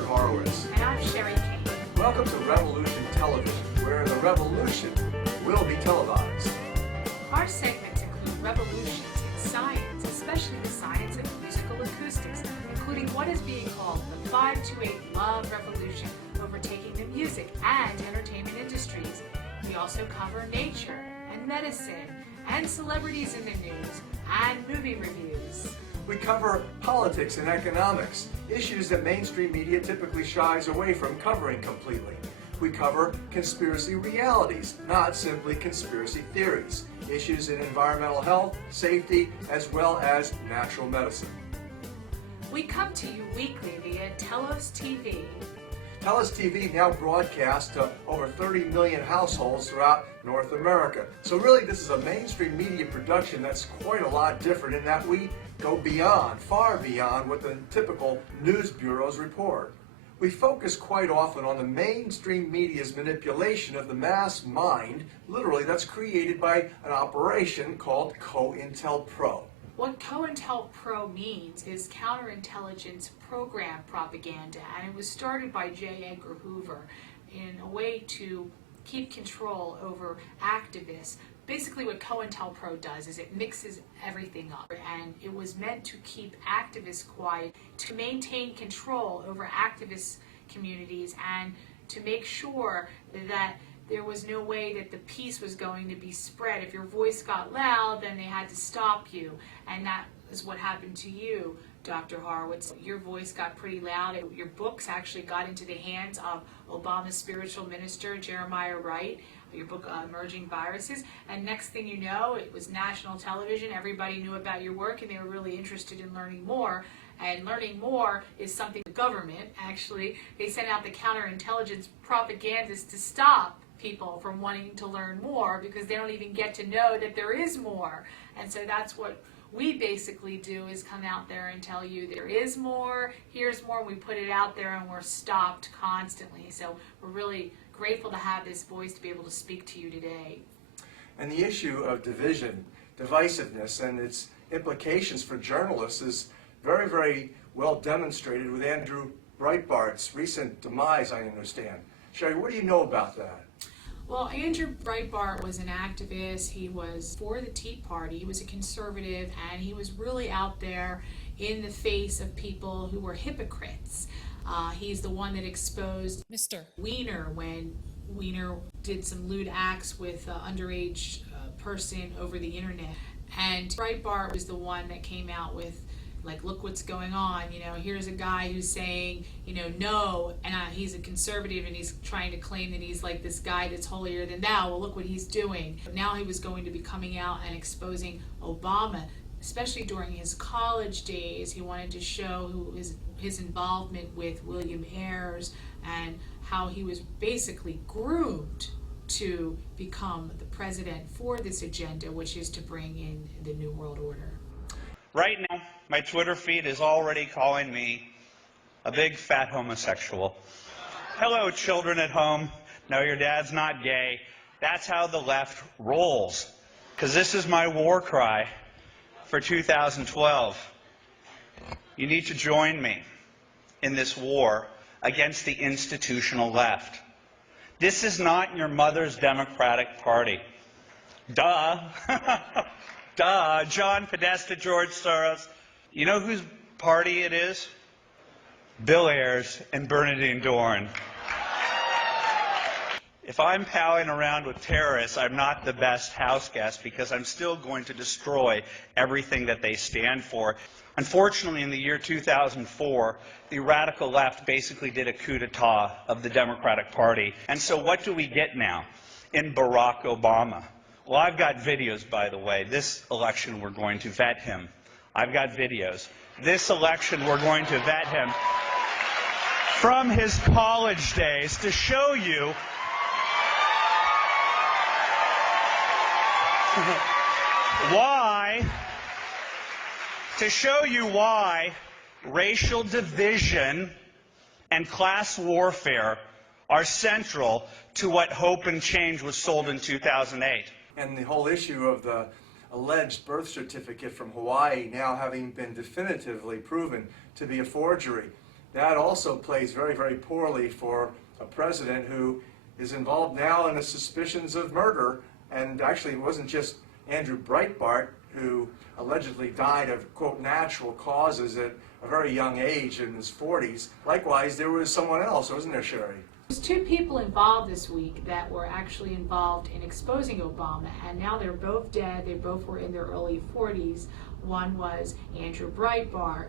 Howard Horowitz. And I'm Sherry King. Welcome to Revolution Television, where the revolution will be televised. Our segments include revolutions in science, especially the science of musical acoustics, including what is being called the 528 Love Revolution, overtaking the music and entertainment industries. We also cover nature and medicine and celebrities in the news and movie reviews. We cover politics and economics, issues that mainstream media typically shies away from covering completely. We cover conspiracy realities, not simply conspiracy theories, issues in environmental health, safety, as well as natural medicine. We come to you weekly via Telos TV. Telos TV now broadcasts to over 30 million households throughout North America. So really this is a mainstream media production that's quite a lot different in that we go beyond, far beyond what the typical news bureaus report. We focus quite often on the mainstream media's manipulation of the mass mind, literally that's created by an operation called COINTELPRO. What COINTELPRO means is counterintelligence program propaganda, and it was started by J. Edgar Hoover in a way to keep control over activists. Basically what COINTELPRO does is it mixes everything up, and it was meant to keep activists quiet, to maintain control over activist communities, and to make sure that there was no way that the peace was going to be spread. If your voice got loud, then they had to stop you. And that is what happened to you, Dr. Horowitz. Your voice got pretty loud. Your books actually got into the hands of Obama's spiritual minister, Jeremiah Wright, your book, Emerging Viruses. And next thing you know, it was national television. Everybody knew about your work, and they were really interested in learning more. And learning more is something the government, actually, they sent out the counterintelligence propagandists to stop people from wanting to learn more because they don't even get to know that there is more. And so that's what we basically do, is come out there and tell you there is more, here's more, we put it out there, and we're stopped constantly. So we're really grateful to have this voice to be able to speak to you today. And the issue of division, divisiveness, and its implications for journalists is very, very well demonstrated with Andrew Breitbart's recent demise, I understand. Sherry, what do you know about that? Well, Andrew Breitbart was an activist. He was for the Tea Party. He was a conservative, and he was really out there in the face of people who were hypocrites. He's the one that exposed Mr. Weiner when Weiner did some lewd acts with an underage person over the internet. And Breitbart was the one that came out with, like, look what's going on, you know, here's a guy who's saying, you know, no, and he's a conservative, and he's trying to claim that he's like this guy that's holier than thou. Well, look what he's doing. Now he was going to be coming out and exposing Obama, especially during his college days. He wanted to show who his involvement with William Ayers and how he was basically groomed to become the president for this agenda, which is to bring in the New World Order. Right now, my Twitter feed is already calling me a big fat homosexual. Hello, children at home. No, your dad's not gay. That's how the left rolls. Because this is my war cry for 2012. You need to join me in this war against the institutional left. This is not your mother's Democratic Party. Duh. Duh. John Podesta, George Soros. You know whose party it is? Bill Ayers and Bernardine Dohrn. If I'm palling around with terrorists, I'm not the best house guest because I'm still going to destroy everything that they stand for. Unfortunately, in the year 2004, the radical left basically did a coup d'etat of the Democratic Party. And so what do we get now in Barack Obama? Well, I've got videos, by the way. This election, we're going to vet him. I've got videos. This election, we're going to vet him from his college days to show you why racial division and class warfare are central to what Hope and Change was sold in 2008. And the whole issue of the alleged birth certificate from Hawaii now having been definitively proven to be a forgery. that also plays very, very poorly for a president who is involved now in the suspicions of murder. And actually, it wasn't just Andrew Breitbart who allegedly died of, quote, natural causes at a very young age in his 40s. Likewise, there was someone else, wasn't there, Sherry? There's two people involved this week that were actually involved in exposing Obama, and now they're both dead. They both were in their early 40s. One was Andrew Breitbart,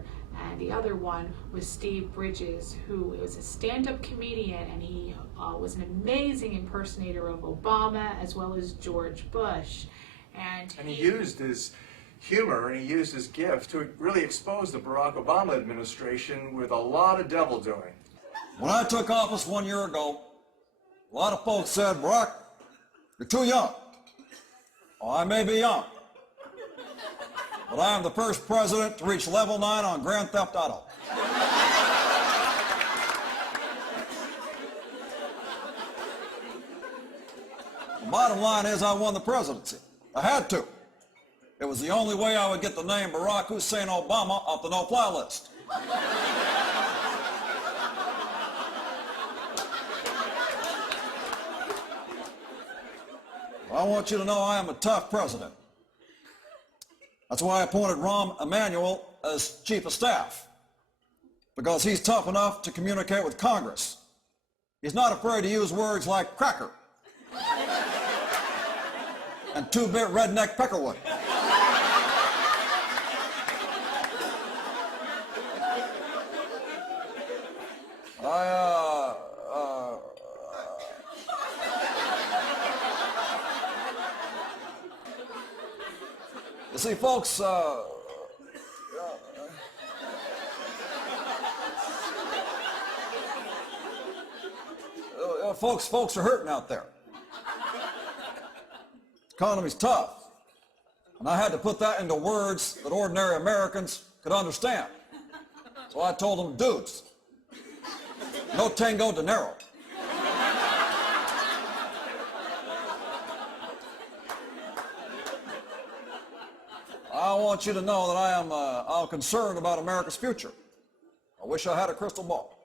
and the other one was Steve Bridges, who was a stand-up comedian, and he was an amazing impersonator of Obama as well as George Bush. And he used his humor and he used his gift to really expose the Barack Obama administration with a lot of devil doing. When I took office 1 year ago, a lot of folks said, Barack, you're too young. Well, I may be young, but I am the first president to reach level 9 on Grand Theft Auto. The bottom line is I won the presidency. I had to. It was the only way I would get the name Barack Hussein Obama off the no-fly list. I want you to know I am a tough president. That's why I appointed Rahm Emanuel as chief of staff, because he's tough enough to communicate with Congress. He's not afraid to use words like cracker and two-bit redneck peckerwood. You see, folks, folks are hurting out there. The economy's tough, and I had to put that into words that ordinary Americans could understand. So I told them, dudes, no tango dinero. I want you to know that I'm concerned about America's future. I wish I had a crystal ball,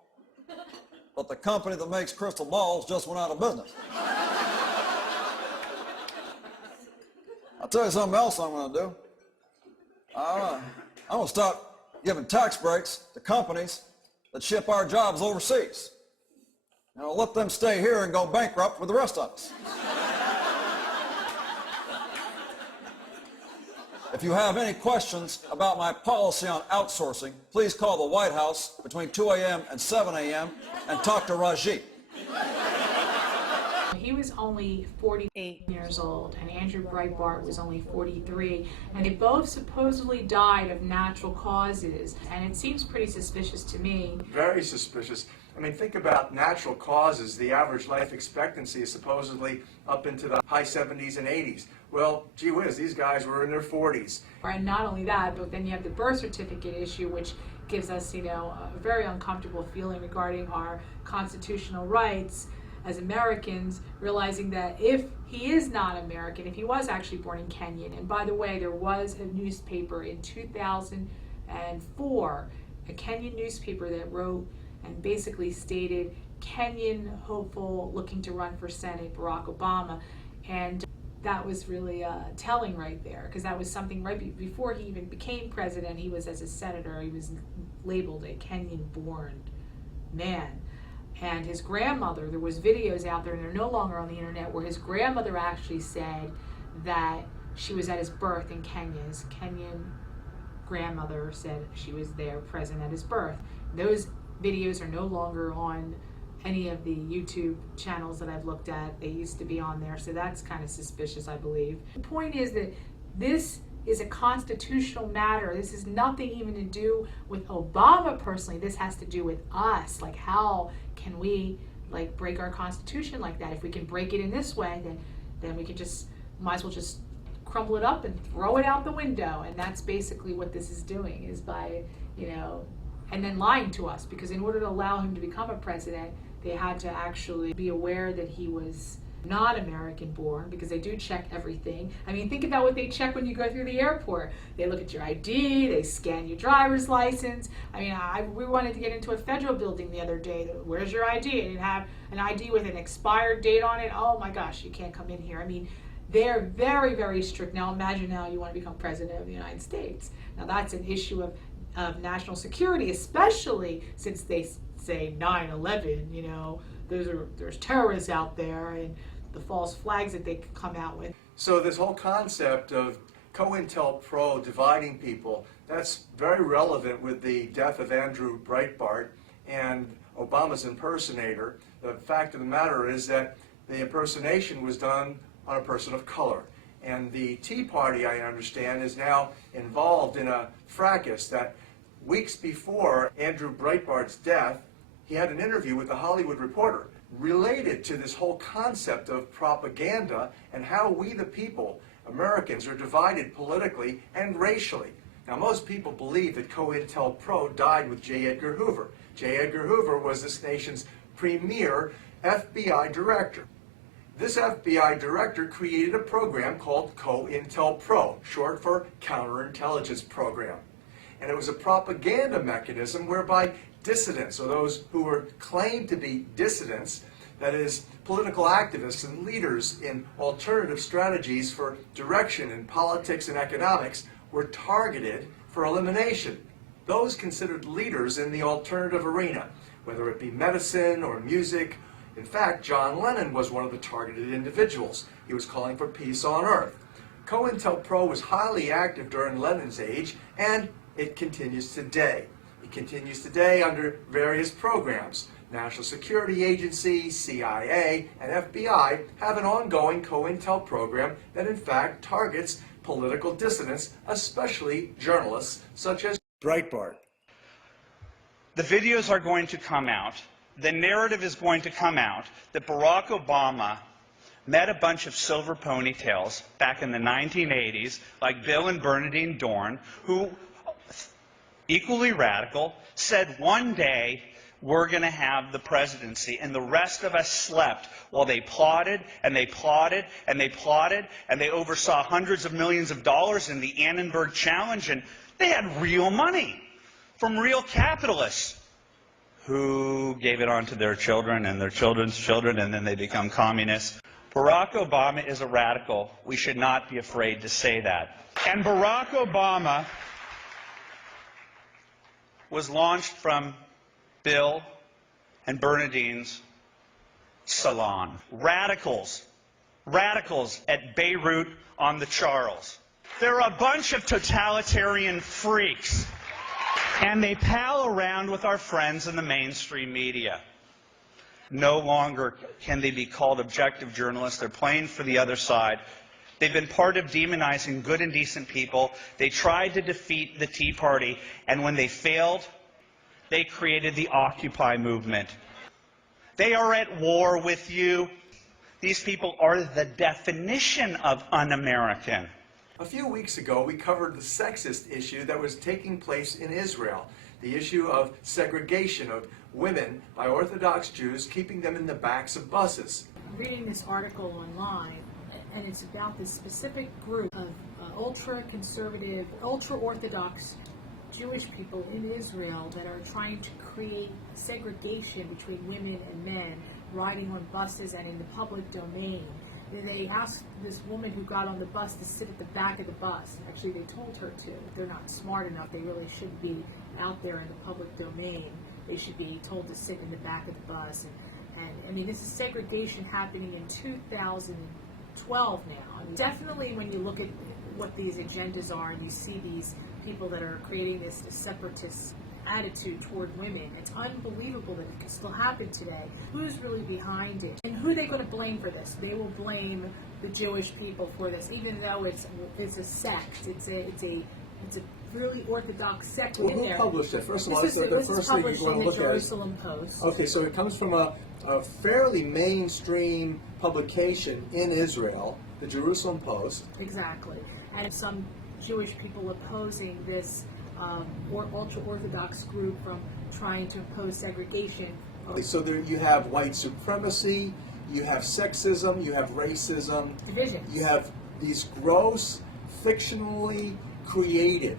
but the company that makes crystal balls just went out of business. I'll tell you something else I'm going to do. I'm going to stop giving tax breaks to companies that ship our jobs overseas. And I'll let them stay here and go bankrupt with the rest of us. If you have any questions about my policy on outsourcing, please call the White House between 2 a.m. and 7 a.m. and talk to Rajiv. He was only 48 years old, and Andrew Breitbart was only 43, and they both supposedly died of natural causes, and it seems pretty suspicious to me. Very suspicious. I mean, think about natural causes. The average life expectancy is supposedly up into the high 70s and 80s. Well, gee whiz, these guys were in their 40s. And not only that, but then you have the birth certificate issue, which gives us, a very uncomfortable feeling regarding our constitutional rights as Americans, realizing that if he is not American, if he was actually born in Kenya, and by the way, there was a newspaper in 2004, a Kenyan newspaper that wrote and basically stated Kenyan hopeful looking to run for Senate, Barack Obama, and that was really telling right there, because that was something right before he even became president. He was, as a senator, he was labeled a Kenyan-born man. And his grandmother, there was videos out there, and they're no longer on the internet, where his grandmother actually said that she was at his birth in Kenya. His Kenyan grandmother said she was there present at his birth. Those videos are no longer on any of the YouTube channels that I've looked at. They used to be on there, so that's kind of suspicious, I believe. The point is that this is a constitutional matter. This has nothing even to do with Obama personally. This has to do with us. Like, how can we break our constitution like that? If we can break it in this way, then we can might as well just crumble it up and throw it out the window. And that's basically what this is doing, is by, and then lying to us, because in order to allow him to become a president, they had to actually be aware that he was not American born, because they do check everything. I mean, think about what they check when you go through the airport. They look at your ID, they scan your driver's license. I mean, we wanted to get into a federal building the other day. Where's your ID? And it had an ID with an expired date on it. Oh my gosh, you can't come in here. I mean, they're very, very strict. Now imagine now you want to become president of the United States. Now that's an issue of national security, especially since they say 9/11, you know, there's terrorists out there, and the false flags that they could come out with. So this whole concept of COINTELPRO dividing people, that's very relevant with the death of Andrew Breitbart and Obama's impersonator. The fact of the matter is that the impersonation was done on a person of color. And the Tea Party, I understand, is now involved in a fracas that weeks before Andrew Breitbart's death, he had an interview with The Hollywood Reporter related to this whole concept of propaganda and how we the people, Americans, are divided politically and racially. Now, most people believe that COINTELPRO died with J. Edgar Hoover. J. Edgar Hoover was this nation's premier FBI director. This FBI director created a program called COINTELPRO, short for Counterintelligence Program. And it was a propaganda mechanism whereby dissidents, or those who were claimed to be dissidents, that is, political activists and leaders in alternative strategies for direction in politics and economics, were targeted for elimination. Those considered leaders in the alternative arena, whether it be medicine or music. In fact, John Lennon was one of the targeted individuals. He was calling for peace on earth. COINTELPRO was highly active during Lennon's age, and it continues today. It continues today under various programs. National Security Agency, CIA, and FBI have an ongoing COINTEL program that in fact targets political dissidents, especially journalists such as Breitbart. The videos are going to come out. The narrative is going to come out that Barack Obama met a bunch of silver ponytails back in the 1980s, like Bill and Bernadine Dorn, who, equally radical, said one day we're going to have the presidency, and the rest of us slept while they plotted and they plotted and they plotted, and they oversaw hundreds of millions of dollars in the Annenberg Challenge, and they had real money from real capitalists who gave it on to their children and their children's children, and then they become communists. Barack Obama is a radical. We should not be afraid to say that. And Barack Obama was launched from Bill and Bernadine's salon. Radicals at Beirut on the Charles. They're a bunch of totalitarian freaks, and they pal around with our friends in the mainstream media. No longer can they be called objective journalists. They're playing for the other side. They've been part of demonizing good and decent people. They tried to defeat the Tea Party, and when they failed, they created the Occupy movement. They are at war with you. These people are the definition of un-American. A few weeks ago, we covered the sexist issue that was taking place in Israel, the issue of segregation of women by Orthodox Jews, keeping them in the backs of buses. Reading this article online, and it's about this specific group of ultra-conservative, ultra-Orthodox Jewish people in Israel that are trying to create segregation between women and men riding on buses and in the public domain. They asked this woman who got on the bus to sit at the back of the bus. Actually, they told her to. If they're not smart enough, they really shouldn't be out there in the public domain. They should be told to sit in the back of the bus. And I mean, this is segregation happening in 2012 now. I mean, definitely when you look at what these agendas are and you see these people that are creating this separatist attitude toward women, it's unbelievable that it can still happen today. Who's really behind it? And who are they going to blame for this? They will blame the Jewish people for this, even though it's a sect. It's a really Orthodox sect Well, in who there. published it? First of all, This the is first thing you published want in to the look at is, Jerusalem Post. okay, so it comes from a fairly mainstream publication in Israel, the Jerusalem Post. Exactly. And some Jewish people opposing this ultra-Orthodox group from trying to impose segregation. So there you have white supremacy, you have sexism, you have racism, Divisions. you have these gross, fictionally created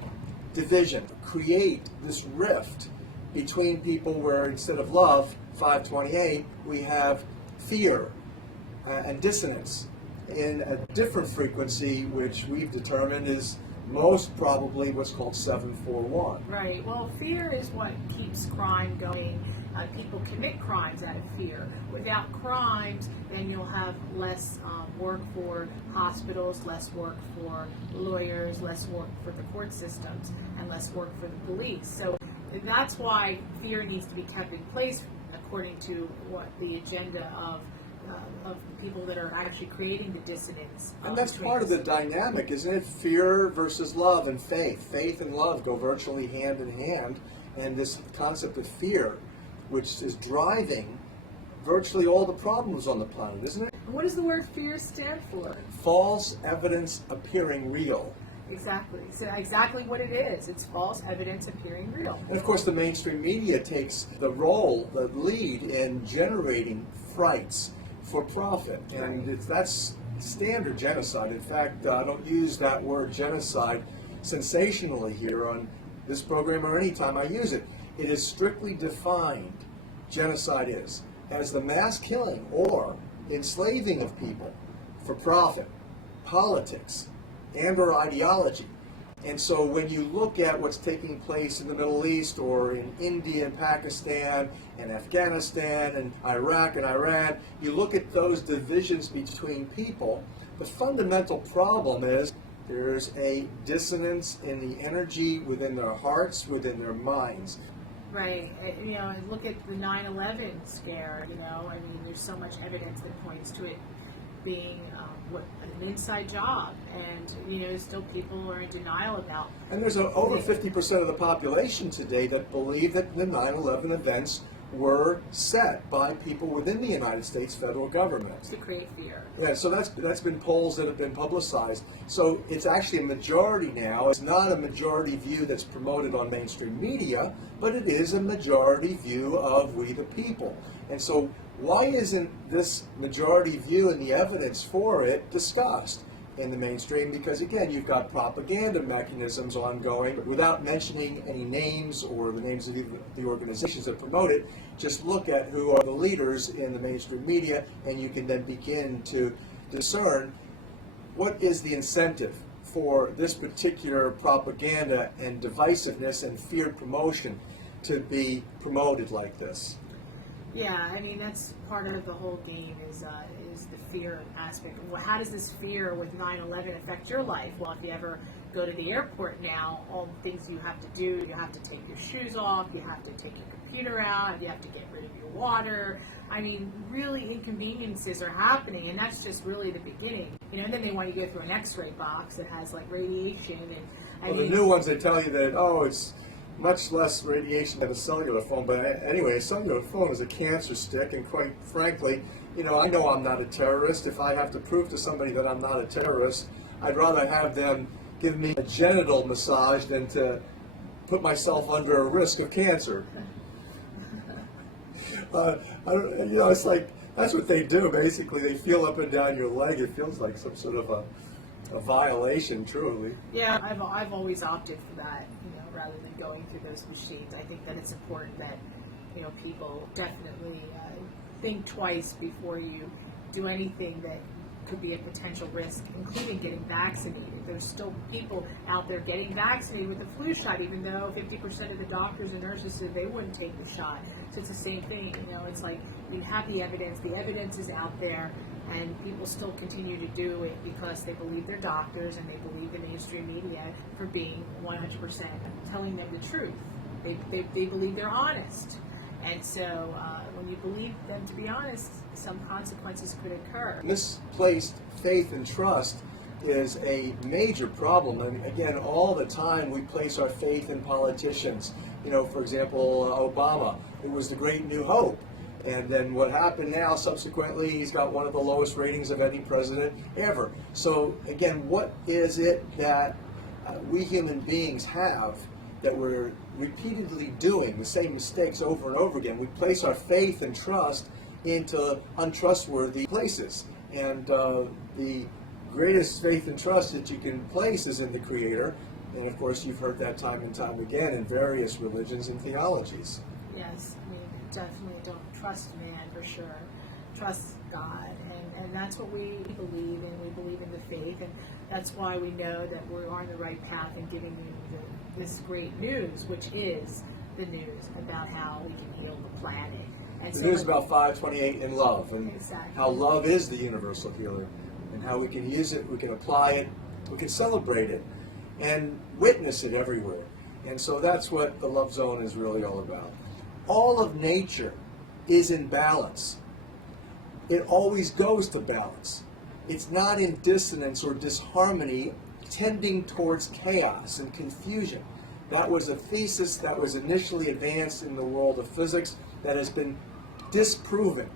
division, create this rift between people where instead of love, 528, we have fear and dissonance in a different frequency, which we've determined is most probably what's called 741. Right. Well, fear is what keeps crime going. People commit crimes out of fear. Without crimes, then you'll have less work for hospitals, less work for lawyers, less work for the court systems, and less work for the police. So that's why fear needs to be kept in place according to what the agenda of people that are actually creating the dissonance. And that's part of the dynamic, isn't it? Fear versus love and faith. Faith and love go virtually hand in hand. And this concept of fear, which is driving virtually all the problems on the planet, isn't it? What does the word fear stand for? False evidence appearing real. Exactly. So exactly what it is. It's false evidence appearing real. And of course the mainstream media takes the role, the lead in generating frights for profit. And that's standard genocide. In fact, I don't use that word genocide sensationally here on this program or any time I use it. It is strictly defined, genocide is, as the mass killing or enslaving of people for profit, politics, and or ideology. And so when you look at what's taking place in the Middle East or in India and Pakistan and Afghanistan and Iraq and Iran, you look at those divisions between people, the fundamental problem is there's a dissonance in the energy within their hearts, within their minds. Right. You know, and look at the 9/11 scare, you know, I mean, there's so much evidence that points to it being an inside job, and, you know, still people are in denial about. And there's over 50% of the population today that believe that the 9/11 events were set by people within the United States federal government. To create fear. Yeah, so that's been polls that have been publicized. So it's actually a majority now. It's not a majority view that's promoted on mainstream media, but it is a majority view of we the people. And so why isn't this majority view and the evidence for it discussed in the mainstream? Because again, you've got propaganda mechanisms ongoing without mentioning any names or the names of the organizations that promote it. Just look at who are the leaders in the mainstream media, and you can then begin to discern what is the incentive for this particular propaganda and divisiveness and fear promotion to be promoted like this. Yeah, I mean, that's part of the whole game is the fear aspect. Well, how does this fear with 9/11 affect your life? Well, if you ever go to the airport now, all the things you have to do, you have to take your shoes off, you have to take your computer out, you have to get rid of your water. I mean, really inconveniences are happening, and that's just really the beginning. You know, and then they want you to go through an X-ray box that has like radiation, and The new ones, they tell you that, oh, it's much less radiation than a cellular phone. But anyway, a cellular phone is a cancer stick, and quite frankly, you know I'm not a terrorist. If I have to prove to somebody that I'm not a terrorist, I'd rather have them give me a genital massage than to put myself under a risk of cancer. It's like, that's what they do, basically. They feel up and down your leg. It feels like some sort of a violation, truly. yeah, I've always opted for that, you know, rather than going through those machines. I think that it's important that, you know, people definitely think twice before you do anything that could be a potential risk, including getting vaccinated. There's still people out there getting vaccinated with the flu shot, even though 50% of the doctors and nurses said they wouldn't take the shot. So it's the same thing, you know, it's like you have the evidence is out there, and people still continue to do it because they believe their doctors and they believe the mainstream media for being 100% telling them the truth. They believe they're honest. And so when you believe them to be honest, some consequences could occur. Misplaced faith and trust is a major problem. And again, all the time we place our faith in politicians. You know, for example, Obama, it was the great new hope. And then what happened now, subsequently, he's got one of the lowest ratings of any president ever. So again, what is it that we human beings have that we're repeatedly doing the same mistakes over and over again? We place our faith and trust into untrustworthy places. And the greatest faith and trust that you can place is in the Creator. And of course, you've heard that time and time again in various religions and theologies. Yes, we definitely don't trust man for sure. Trust God, and that's what we believe in. We believe in the faith, and that's why we know that we are on the right path in giving you this great news, which is the news about how we can heal the planet. And The news about 528 in love, and Exactly. how love is the universal healer, and how we can use it, we can apply it, we can celebrate it, and witness it everywhere. And so that's what the Love Zone is really all about. All of nature is in balance. It always goes to balance. It's not in dissonance or disharmony, tending towards chaos and confusion. That was a thesis that was initially advanced in the world of physics that has been disproven.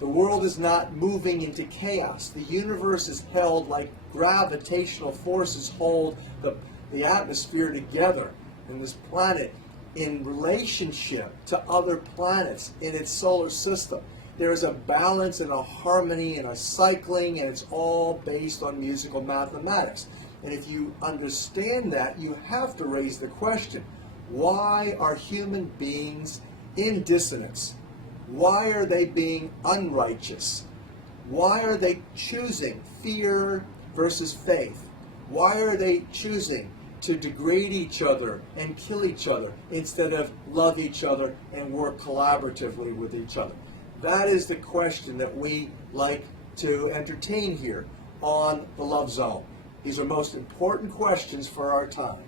The world is not moving into chaos. The universe is held like gravitational forces hold the atmosphere together, and this planet in relationship to other planets in its solar system. There is a balance and a harmony and a cycling, and it's all based on musical mathematics. And if you understand that, you have to raise the question, why are human beings in dissonance? Why are they being unrighteous? Why are they choosing fear versus faith? Why are they choosing to degrade each other and kill each other instead of love each other and work collaboratively with each other? That is the question that we like to entertain here on the Love Zone. These are most important questions for our time.